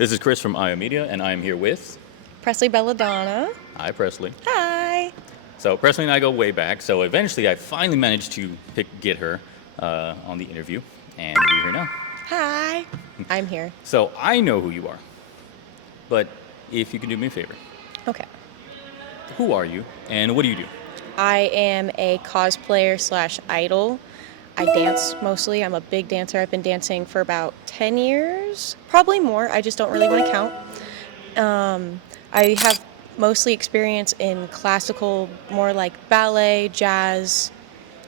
This is Chris from IO Media, and I am here with... Presli Belladonna. Hi, Presli. Hi. So Presli and I go way back, so eventually I finally managed to get her on the interview, and we're here now. Hi. I'm here. So I know who you are, but if you can do me a favor. Okay. Who are you, and what do you do? I am a cosplayer / idol. I dance mostly. I'm a big dancer. I've been dancing for about 10 years, probably more. I just don't really want to count. I have mostly experience in classical, more like ballet, jazz,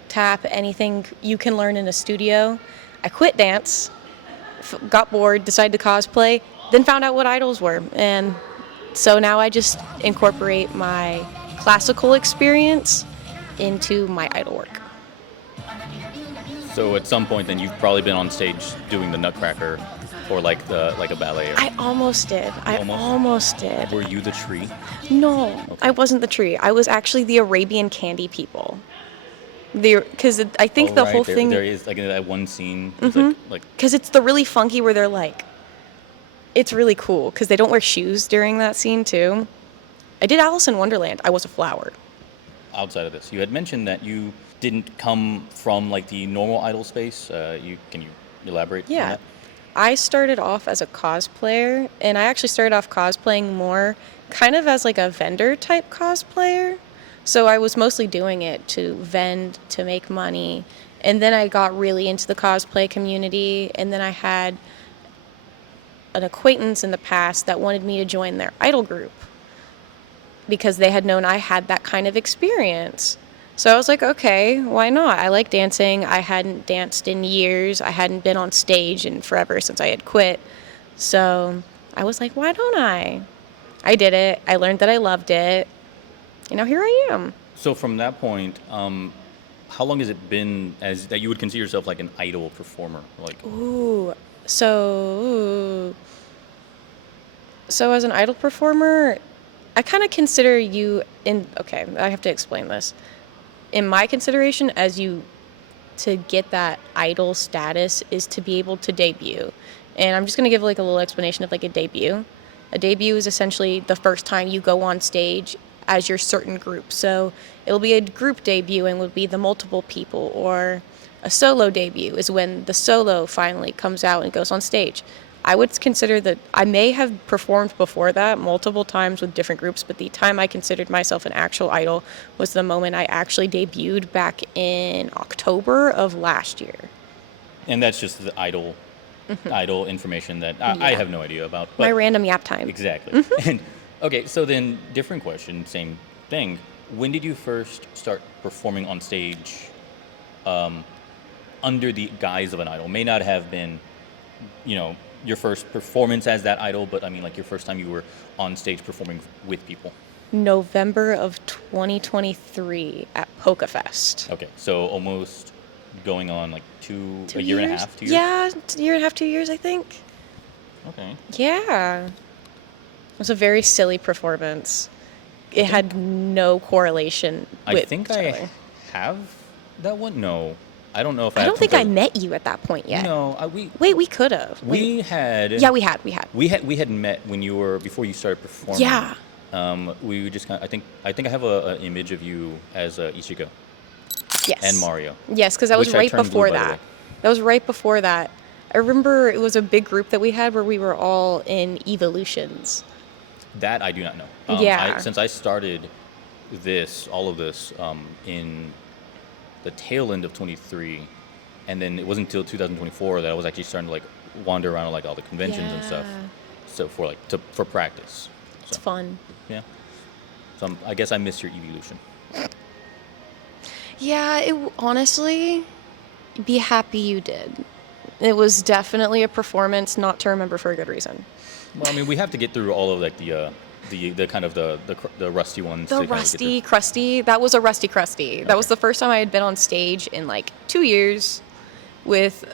tap, anything you can learn in a studio. I quit dance, got bored, decided to cosplay, then found out what idols were. And so now I just incorporate my classical experience into my idol work. So at some point then you've probably been on stage doing the Nutcracker or like a ballet. I almost did. I almost did. Were you the tree? No, Okay. I wasn't the tree. I was actually the Arabian candy people. Because I think the whole thing... There is like that one scene. It's like Because it's the really funky where they're like... It's really cool because they don't wear shoes during that scene too. I did Alice in Wonderland. I was a flower. outside of this, you had mentioned that you didn't come from like the normal idol space. Can you elaborate on Yeah. that? I started off as a cosplayer, and I actually started off cosplaying more kind of as like a vendor type cosplayer. So I was mostly doing it to vend, to make money. And then I got really into the cosplay community, and then I had an acquaintance in the past that wanted me to join their idol group because they had known I had that kind of experience. So I was like, okay, why not? I like dancing. I hadn't danced in years. I hadn't been on stage in forever since I had quit. So I was like, why don't I? I did it. I learned that I loved it. And now here I am. So from that point, how long has it been as that you would consider yourself like an idol performer? Like, So as an idol performer, I kind of consider you okay, I have to explain this. In my consideration, to get that idol status is to be able to debut. And I'm just going to give like a little explanation of like a debut. A debut is essentially the first time you go on stage as your certain group. So it'll be a group debut and would be the multiple people, or a solo debut is when the solo finally comes out and goes on stage. I would consider that I may have performed before that multiple times with different groups, but the time I considered myself an actual idol was the moment I actually debuted back in October of last year. and that's just the idol information that I have no idea about. But My random yap time. exactly. And okay, so then different question, same thing. When did you first start performing on stage under the guise of an idol? May not have been, your first performance as that idol, but I mean like your first time you were on stage performing with people. November of 2023 at Polka Fest. Okay, so almost going on like a 2 year and a years? half, 2 years? Yeah, it's a year and a half, 2 years, I think. Okay. Yeah. It was a very silly performance. It had no correlation with I think I have that one. No, I don't know if I don't think I met you at that point yet. No, Wait, we could have. we had. Yeah, we had. We had met when before you started performing. Yeah. We just kind of, I think I have an image of you as Ichigo Yes. and Mario. Yes, because that was Which I right turned blue, before by the way. that. That was right before that. I remember it was a big group that we had where we were all in evolutions. That I do not know. Yeah. Since I started all of this, in the tail end of 23, and then it wasn't until 2024 that I was actually starting to like wander around like all the conventions and stuff. Yeah. So for practice. It's fun. Yeah. So I guess I miss your evolution. Yeah, honestly, be happy you did. It was definitely a performance not to remember for a good reason. Well, I mean, we have to get through all of like the kind of the rusty ones. The to kind of get rusty, crusty. That was a rusty, crusty. That was the first time I had been on stage in like 2 years with,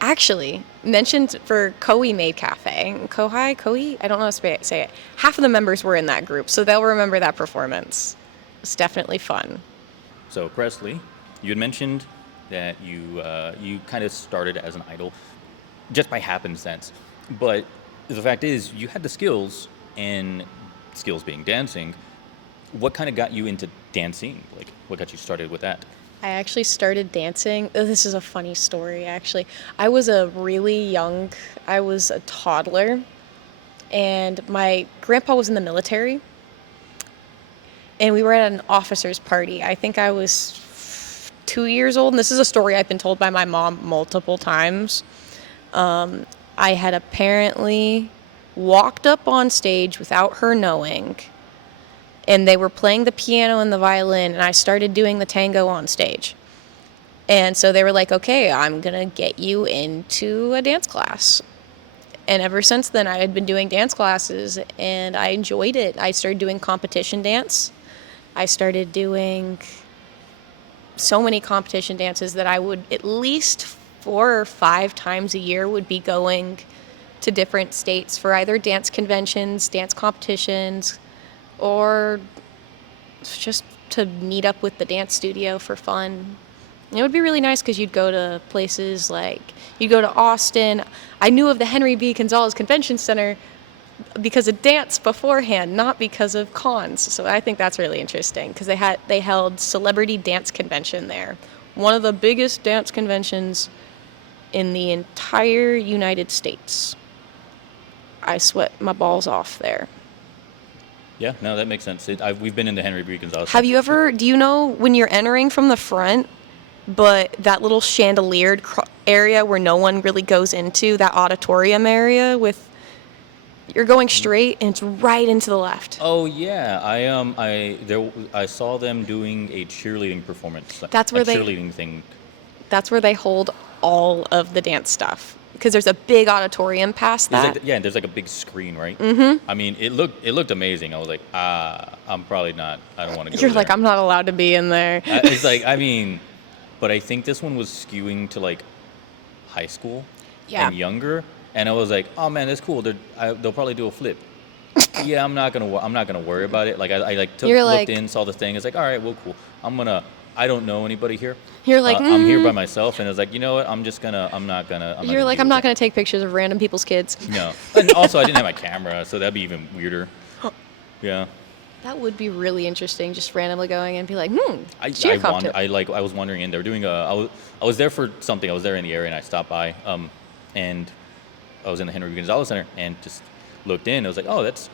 actually, mentioned for Koi Made Cafe. Koi? I don't know how to say it. Half of the members were in that group, so they'll remember that performance. It was definitely fun. So Presli, you had mentioned that you kind of started as an idol just by happenstance. But the fact is, you had the skills, and skills being dancing. What kind of got you into dancing? Like, what got you started with that? I actually started dancing. This is a funny story, actually. I was I was a toddler, and my grandpa was in the military, and we were at an officer's party. I think I was 2 years old, and this is a story I've been told by my mom multiple times. I had apparently walked up on stage without her knowing, and they were playing the piano and the violin, and I started doing the tango on stage. And so they were like, okay, I'm going to get you into a dance class. And ever since then, I had been doing dance classes, and I enjoyed it. I started doing competition dance. I started doing so many competition dances that I would at least 4 or 5 times a year would be going to different states for either dance conventions, dance competitions, or just to meet up with the dance studio for fun. And it would be really nice because you'd go to places like, you'd go to Austin. I knew of the Henry B. Gonzalez Convention Center because of dance beforehand, not because of cons. So I think that's really interesting because they held Celebrity Dance Convention there, one of the biggest dance conventions in the entire United States. I sweat my balls off there. Yeah, no, that makes sense. We've been in the Henry B. Gonzalez. Do you know when you're entering from the front, but that little chandeliered area where no one really goes into, that auditorium area you're going straight and it's right into the left. Oh yeah, I saw them doing a cheerleading performance. That's where cheerleading thing. That's where they hold all of the dance stuff because there's a big auditorium past that. There's like a big screen, right? Mm-hmm. I mean, it looked amazing. I was like, I'm probably not. I don't want to go. You're there. like, I'm not allowed to be in there. It's like, I mean, but I think this one was skewing to like high school and younger, and I was like, oh man, that's cool. They'll probably do a flip. Yeah, I'm not gonna worry about it. Like I looked in, saw the thing. It's like, all right, well, cool. I don't know anybody here. You're like, I'm here by myself, and it's like, you know what? I'm not gonna take pictures of random people's kids. No, and also I didn't have my camera, so that'd be even weirder. Yeah. That would be really interesting, just randomly going and be like, I was wandering in. They were doing I was there for something. I was there in the area, and I stopped by, and I was in the Henry B. Gonzalez Center, and just looked in. I was like, oh, what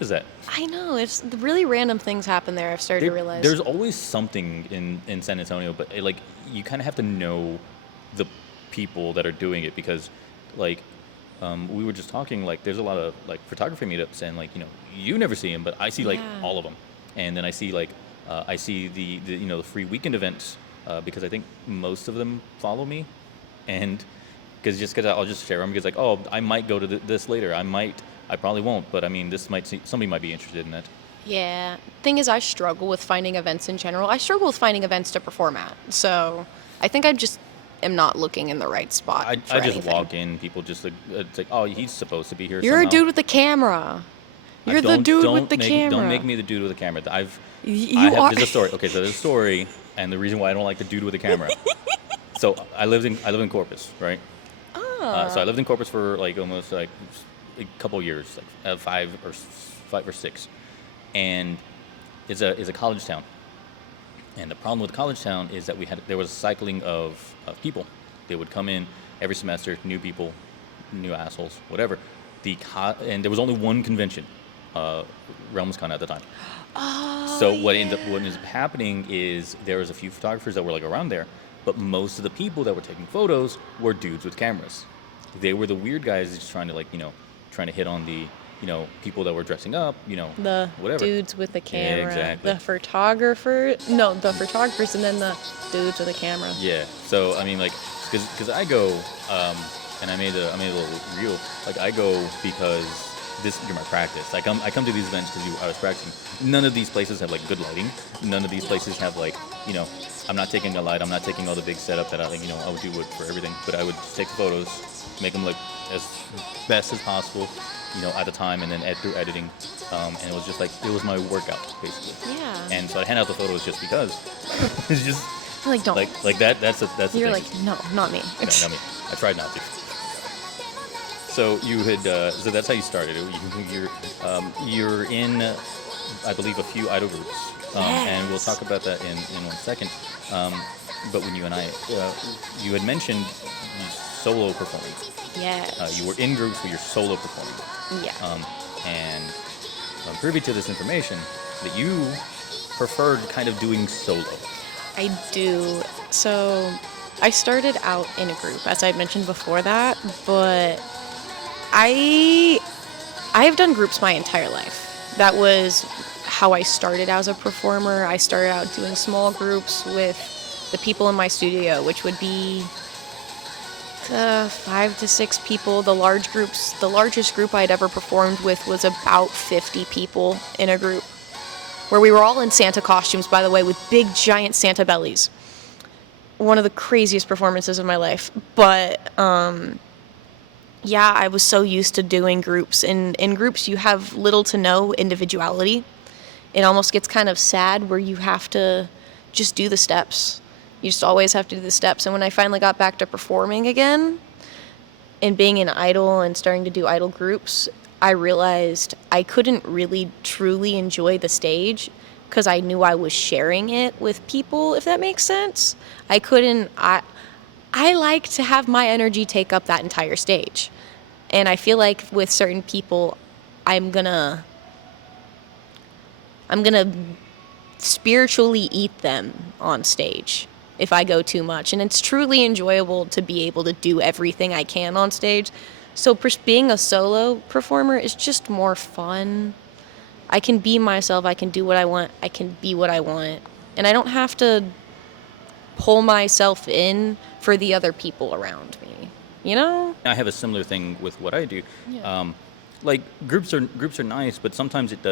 is that? I know, it's really random things happen there. I've started to realize. There's always something in San Antonio, but you kind of have to know the people that are doing it because, like, we were just talking, like, there's a lot of like photography meetups, and like, you never see them, but I see like all of them, and then I see like the the free weekend events because I think most of them follow me, and because I'll just share them because like, oh, I might go to this later, I probably won't, but I mean, somebody might be interested in that. Yeah. Thing is, I struggle with finding events in general. I struggle with finding events to perform at. So I think I just am not looking in the right spot. I just walk in, people just like, it's like, oh, he's supposed to be here. You're somehow. A dude with a camera. You're the dude with the camera. Don't make me the dude with the camera. There's a story. Okay, so there's a story, and the reason why I don't like the dude with the camera. So I live in Corpus, right? So I lived in Corpus for like almost like a couple years, like 5 or 6, and it's a college town. And the problem with college town is that there was a cycling of people. They would come in every semester, new people, new assholes, whatever. And there was only one convention, RealmsCon at the time. Oh, so what ends up happening is there was a few photographers that were like around there, but most of the people that were taking photos were dudes with cameras. They were the weird guys just trying to hit on the people that were dressing up, the whatever. Dudes with the camera. Yeah, exactly. The photographers, and then the dudes with the camera. Yeah. So I mean, like, because I go, and I made a little reel. Like, I go because this is my practice. I come to these events because I was practicing. None of these places have like good lighting. None of these places have like, I'm not taking a light. I'm not taking all the big setup that I would do for everything. But I would take photos, make them look as best as possible, at the time, and then through editing. And it was just like, it was my workout, basically. Yeah. And so I hand out the photos just because. It's just like, don't. Like that. That's the You're thing. like, no, not me. No, not me. I tried not to. So you had, so that's how you started. You're in, I believe, a few idol groups, and we'll talk about that in 1 second. Um, but when you and you had mentioned you solo performing. Yes. You were in groups, but you're solo performing. Yeah. And I'm privy to this information that you preferred kind of doing solo. I do. So I started out in a group, as I mentioned before that, but I have done groups my entire life. That was how I started as a performer. I started out doing small groups with the people in my studio, which would be 5 to 6 people. The largest group I'd ever performed with was about 50 people in a group, where we were all in Santa costumes, by the way, with big giant Santa bellies. One of the craziest performances of my life. But yeah, I was so used to doing groups. In groups, you have little to no individuality. It almost gets kind of sad where you have to just do the steps. You just always have to do the steps. And when I finally got back to performing again and being an idol and starting to do idol groups, I realized I couldn't really truly enjoy the stage because I knew I was sharing it with people, if that makes sense. I like to have my energy take up that entire stage. And I feel like with certain people, I'm gonna spiritually eat them on stage if I go too much. And it's truly enjoyable to be able to do everything I can on stage. So being a solo performer is just more fun. I can be myself. I can do what I want. I can be what I want. And I don't have to pull myself in for the other people around me. You know? I have a similar thing with what I do. Yeah. Like groups are nice, but sometimes it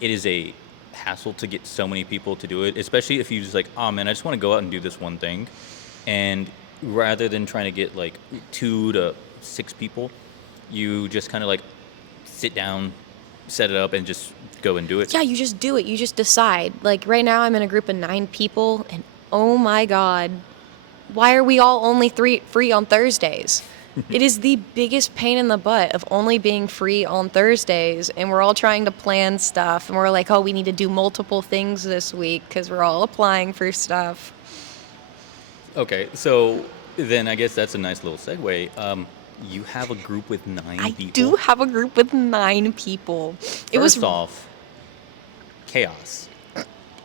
is a hassle to get so many people to do it, especially if you just like, oh man, I just want to go out and do this one thing. And rather than trying to get like 2 to 6 people, you just kind of like sit down, set it up, and just go and do it. Yeah, you just do it. You just decide. Like right now I'm in a group of 9 people, and oh my God, why are we all only free on Thursdays? It is the biggest pain in the butt of only being free on Thursdays, and we're all trying to plan stuff, and we're like, oh, we need to do multiple things this week because we're all applying for stuff. Okay, so then I guess that's a nice little segue. You have a group with 9 people. I do have a group with 9 people. First off, chaos.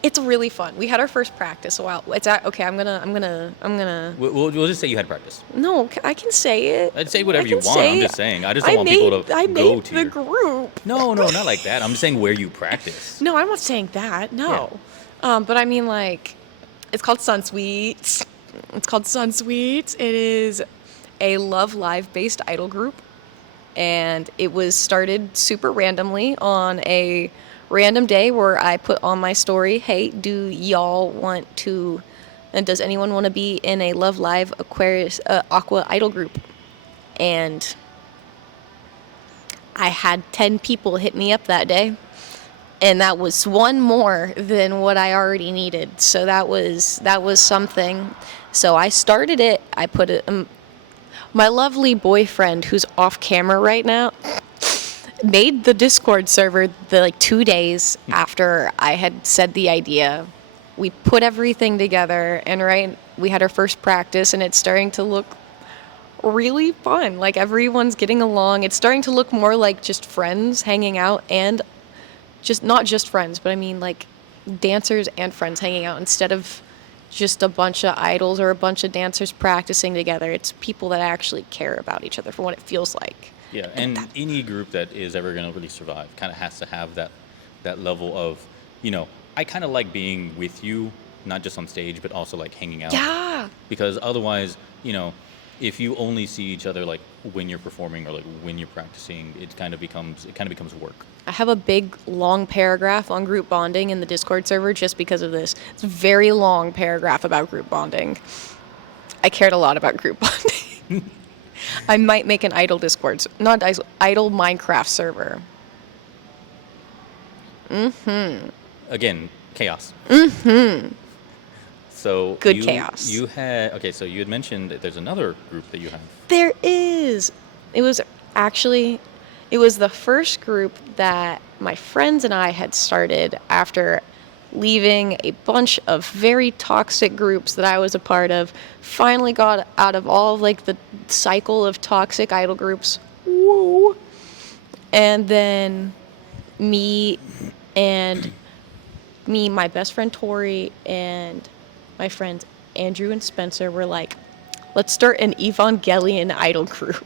It's really fun. We had our first practice a while. Okay. I'm gonna. We'll just say you had practice. No, I can say it. I'd say whatever I you can want. say I'm just saying. I just don't want people to I go made to the your group. No, not like that. I'm just saying where you practice. No, I'm not saying that. No. But I mean, like, it's called Sun Sweets. It's called Sun Sweets. It is a Love Live based idol group, and it was started super randomly on a random day where I put on my story, hey, do y'all want to, and does anyone want to be in a Love Live Aquarius Aqua idol group? And I had 10 people hit me up that day, and that was one more than what I already needed. So that was something. So I started it. I put it. My lovely boyfriend, who's off camera right now, made the Discord server 2 days after I had said the idea. We put everything together, and we had our first practice, and it's starting to look really fun. Like, everyone's getting along. It's starting to look more like just friends hanging out, and just not just friends, but I mean like dancers and friends hanging out instead of just a bunch of idols or a bunch of dancers practicing together. It's people that actually care about each other for what it feels like. Yeah, and any group that is ever going to really survive kind of has to have that level of, I kind of like being with you, not just on stage, but also like hanging out. Yeah. Because otherwise, if you only see each other like when you're performing or like when you're practicing, it kind of becomes work. I have a big, long paragraph on group bonding in the Discord server just because of this. It's a very long paragraph about group bonding. I cared a lot about group bonding. I might make an idol idol Minecraft server. Again, chaos. So Good chaos. So you had mentioned that there's another group that you have. There is. It was Actually, it was the first group that my friends and I had started after leaving a bunch of very toxic groups that I was a part of. Finally got out of all like the cycle of toxic idol groups. Woo! And then me and my best friend Tori, and my friends Andrew and Spencer were like, let's start an Evangelion idol group.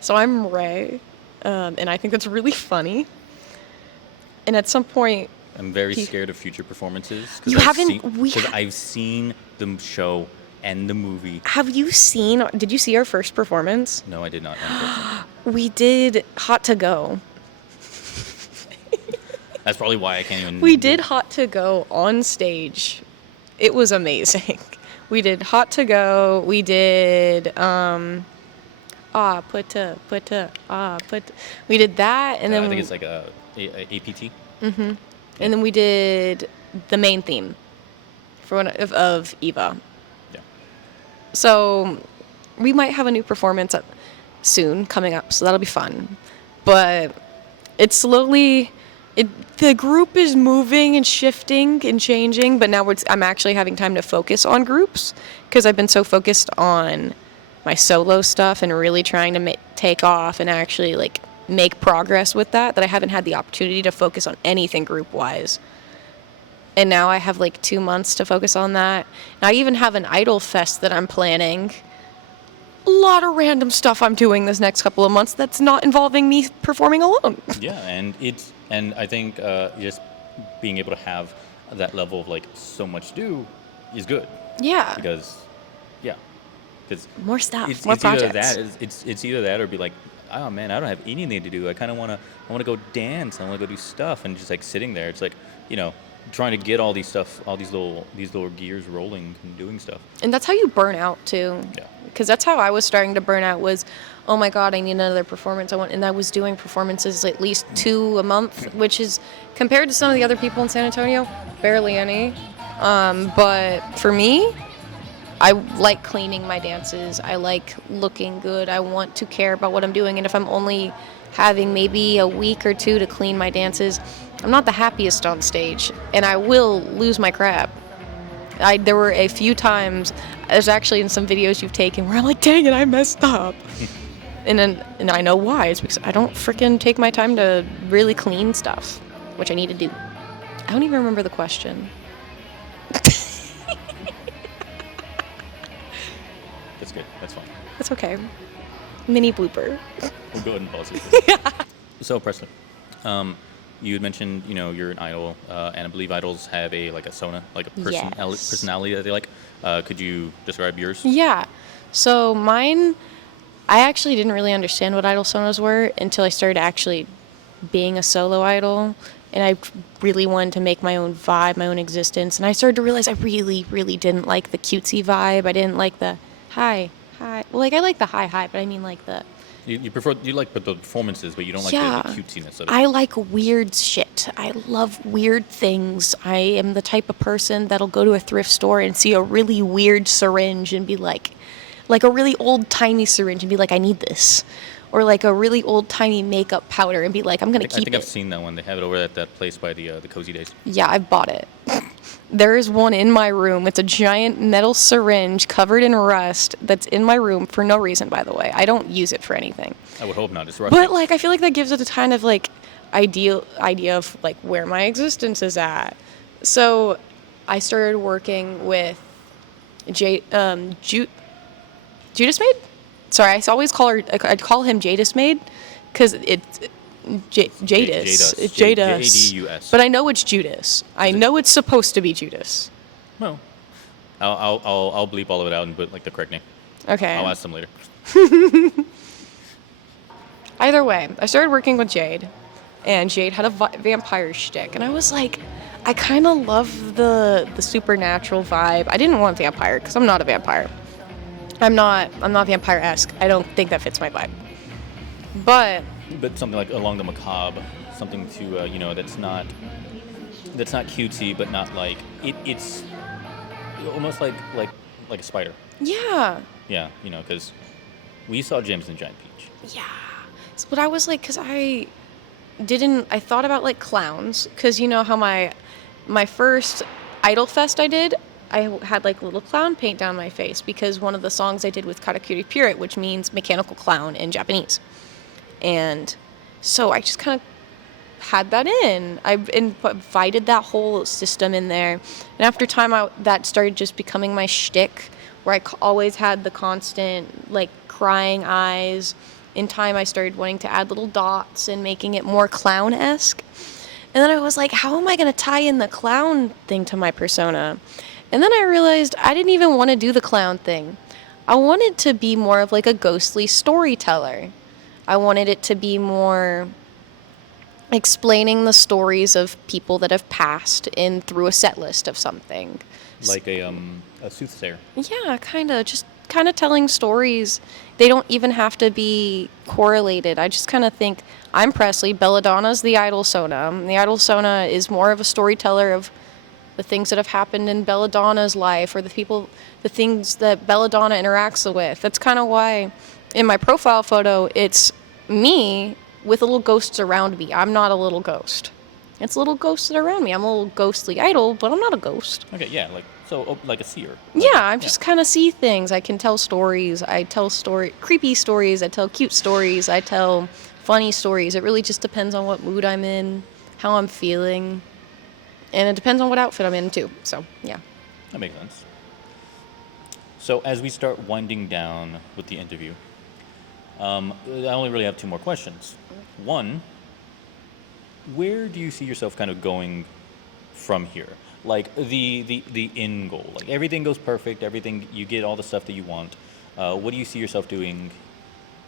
So I'm Ray, and I think that's really funny. And at some point, I'm very scared of future performances. You haven't- Because I've seen the show and the movie. did you see our first performance? No, I did not. Unfortunately. We did Hot to Go. That's probably why I can't even. We did Hot to Go on stage. It was amazing. We did Hot to Go. We did We did that, and then I think it's like a APT. and then we did the main theme for one of Eva. Yeah. So we might have a new performance soon coming up, so that'll be fun. But it's slowly, the group is moving and shifting and changing, but now I'm actually having time to focus on groups because I've been so focused on my solo stuff and really trying to take off and actually like make progress with that I haven't had the opportunity to focus on anything group-wise. And now I have like 2 months to focus on that. And I even have an Idol Fest that I'm planning. A lot of random stuff I'm doing this next couple of months that's not involving me performing alone. Yeah, and I think just being able to have that level of like so much to do is good. Yeah. Because More stuff, it's more either projects. that it's either that or be like, oh man, I don't have anything to do. I kind of want to go dance. I want to go do stuff, and just like sitting there, it's like, trying to get all these little gears rolling and doing stuff. And that's how you burn out too. Yeah. Because that's how I was starting to burn out was, oh my God, I need another performance. And I was doing performances at least 2 a month, which is, compared to some of the other people in San Antonio, barely any. But for me, I like cleaning my dances. I like looking good. I want to care about what I'm doing. And if I'm only having maybe a week or 2 to clean my dances, I'm not the happiest on stage, and I will lose my crap. There were a few times, there's actually in some videos you've taken, where I'm like, dang it, I messed up. and I know why. It's because I don't freaking take my time to really clean stuff, which I need to do. I don't even remember the question. That's good. That's fine. That's okay. Mini blooper. We'll go ahead and pause it. So, Presli, you had mentioned, you're an idol, and I believe idols have a sona, like a Yes. personality that they like. Could you describe yours? Yeah. So mine, I actually didn't really understand what idol sonas were until I started actually being a solo idol. And I really wanted to make my own vibe, my own existence. And I started to realize I really, really didn't like the cutesy vibe. I didn't like the hi. Well, I like the hi, but I mean like the... You like the performances, but you don't like Yeah. the cutesiness of it. I like weird shit. I love weird things. I am the type of person that'll go to a thrift store and see a really weird syringe and be like a really old-timey syringe and be like, I need this. Or like a really old-timey makeup powder and be like, I'm going to keep I think it. I've seen that one. They have it over at that place by the Cozy Days. Yeah, I've bought it. There is one in my room. It's a giant metal syringe covered in rust that's in my room for no reason, by the way. I don't use it for anything. I would hope not. It's rusty. But I feel like that gives it a kind of idea of where my existence is at. So I started working with Judas Maid. Sorry, I'd call him Jadis Maid because it's Jadis. It's Jadis. Jadus. But I know it's Judas. I know it's supposed to be Judas. Well, I'll bleep all of it out and put the correct name. Okay. I'll ask them later. Either way, I started working with Jade, and Jade had a vampire shtick, and I was like, I kind of love the supernatural vibe. I didn't want vampire because I'm not a vampire. I'm not vampire-esque. I don't think that fits my vibe. But something along the macabre, something to that's not cutesy, but not it's almost like a spider. yeah, Yeah, because We saw James and the Giant Peach. Yeah. So, but I was like, because I thought about like clowns, because you know how my first Idol Fest I did, I had like little clown paint down my face because one of the songs I did with Karakuri Pureit, which means mechanical clown in Japanese. And so I just kind of had that in. I invited that whole system in there. And after time, that started just becoming my shtick, where I always had the constant like crying eyes. In time, I started wanting to add little dots and making it more clown-esque. And then I was like, how am I going to tie in the clown thing to my persona? And then I realized I didn't even want to do the clown thing. I wanted to be more of like a ghostly storyteller. I wanted it to be more explaining the stories of people that have passed in through a set list of something. Like a soothsayer. Yeah, just kind of telling stories. They don't even have to be correlated. I just kind of think I'm Presli, Belladonna's the idol Sona. The idol Sona is more of a storyteller of the things that have happened in Belladonna's life, or the things that Belladonna interacts with. That's kind of why in my profile photo, it's me with little ghosts around me. I'm not a little ghost. It's little ghosts that are around me. I'm a little ghostly idol, but I'm not a ghost. Okay, yeah, like a seer. Yeah, I just kind of see things. I can tell stories. I tell creepy stories. I tell cute stories. I tell funny stories. It really just depends on what mood I'm in, how I'm feeling. And it depends on what outfit I'm in, too. So, yeah. That makes sense. So, as we start winding down with the interview, I only really have two more questions. One, where do you see yourself kind of going from here? Like, the end goal. Like, everything goes perfect, you get all the stuff that you want. What do you see yourself doing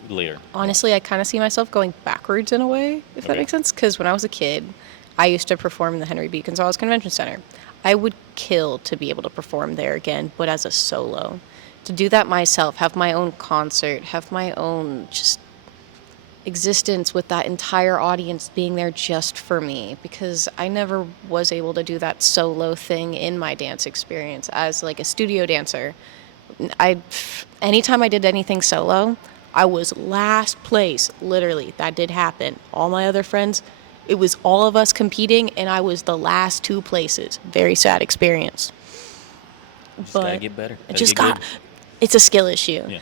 later? Honestly, I kind of see myself going backwards in a way, if that makes sense. Because when I was a kid, I used to perform in the Henry B. Gonzalez Convention Center. I would kill to be able to perform there again, but as a solo. To do that myself, have my own concert, have my own just existence with that entire audience being there just for me, because I never was able to do that solo thing in my dance experience as like a studio dancer. Anytime I did anything solo, I was last place. Literally, that did happen. All my other friends, it was all of us competing, and I was the last two places. Very sad experience. Just gotta get better. It's a skill issue. Yeah.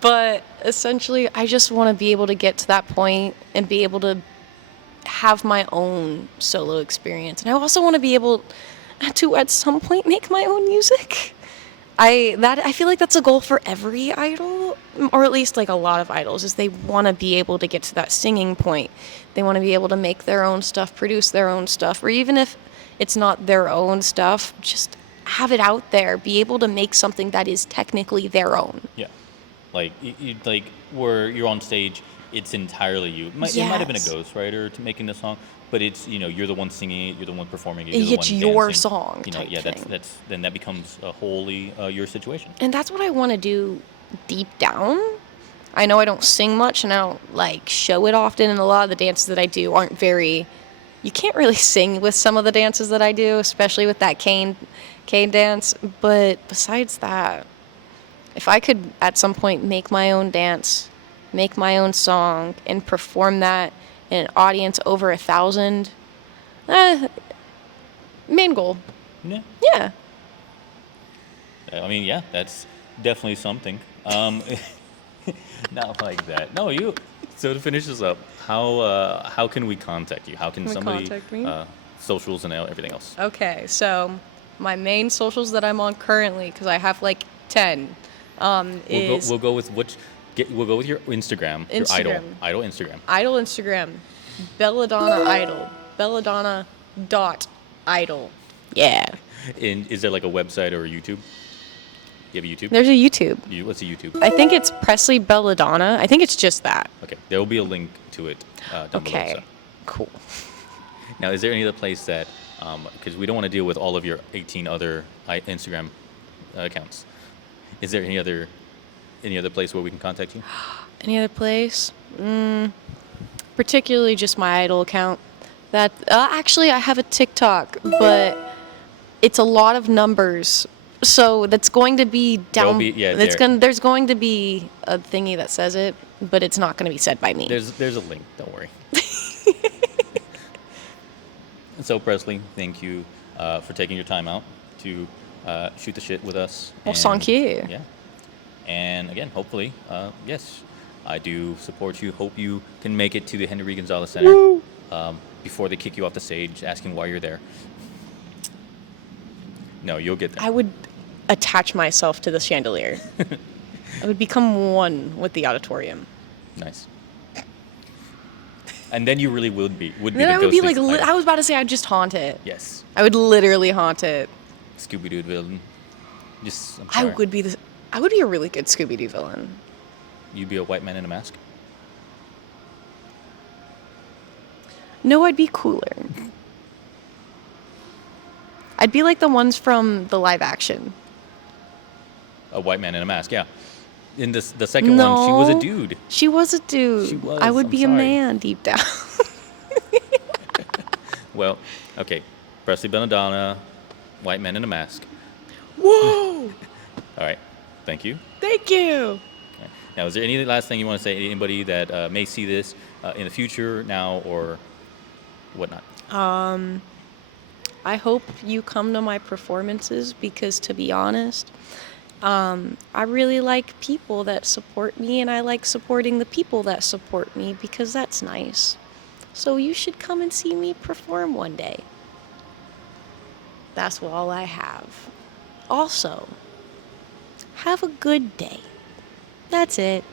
But essentially, I just want to be able to get to that point and be able to have my own solo experience. And I also want to be able to, at some point, make my own music. I feel like that's a goal for every idol, or at least like a lot of idols, is they want to be able to get to that singing point. They want to be able to make their own stuff, produce their own stuff, or even if it's not their own stuff, just have it out there, be able to make something that is technically their own. Yeah. Like, where you're on stage, it's entirely you. It might have been a ghostwriter to making the song, but it's, you're the one singing it, you're the one performing it, you're the It's one your dancing. song type thing. Then that becomes wholly your situation. And that's what I want to do deep down. I know I don't sing much, and I don't, like, show it often, and a lot of the dances that I do aren't very... You can't really sing with some of the dances that I do, especially with that cane dance. But besides that, if I could at some point make my own dance, make my own song, and perform that in an audience over 1,000, main goal. Yeah. Yeah. I mean, yeah, that's definitely something. Not like that. No, you. So to finish this up, how can we contact you? How can somebody contact me? Socials and everything else? Okay, so my main socials that I'm on currently, because I have like 10, is We'll go with we'll go with your Instagram. Your idol Instagram. Idol Instagram, Belladonna Idol, Belladonna.idol. Yeah. And is there like a website or a YouTube? You have a YouTube? There's a YouTube. What's a YouTube? I think it's Presli Belladonna. I think it's just that. Okay, there will be a link to it down below. Okay, So. cool. Now, is there any other place that, because we don't want to deal with all of your 18 other Instagram accounts, is there any other place where we can contact you? Any other place? Particularly just my idol account. That actually, I have a TikTok, but it's a lot of numbers So that's going to be down. Yeah, It's there. there's going to be a thingy that says it, but it's not going to be said by me. There's a link. Don't worry. So Presley, thank you for taking your time out to shoot the shit with us. Well, thank you. Yeah. And again, hopefully, yes, I do support you. Hope you can make it to the Henry Gonzalez Center before they kick you off the stage, asking why you're there. No, you'll get there. I would attach myself to the chandelier. I would become one with the auditorium. Nice. And then you really would be Then the I would be ghostly like, spider. I was about to say I'd just haunt it. Yes. I would literally haunt it. Scooby-Doo villain. I'm I sorry. would be a really good Scooby-Doo villain. You'd be a white man in a mask? No, I'd be cooler. I'd be like the ones from the live action. A white man in a mask, yeah. In the second one, she was a No. dude. She was a dude. She was, I would I'm be sorry. a man deep down. Well, okay. Presli Belladonna, white man in a mask. Whoa! All right. Thank you. Thank you. Okay. Now, is there any last thing you want to say to anybody that may see this in the future, now, or whatnot? I hope you come to my performances because, to be honest, I really like people that support me, and I like supporting the people that support me because that's nice. So you should come and see me perform one day. That's all I have. Also, have a good day. That's it.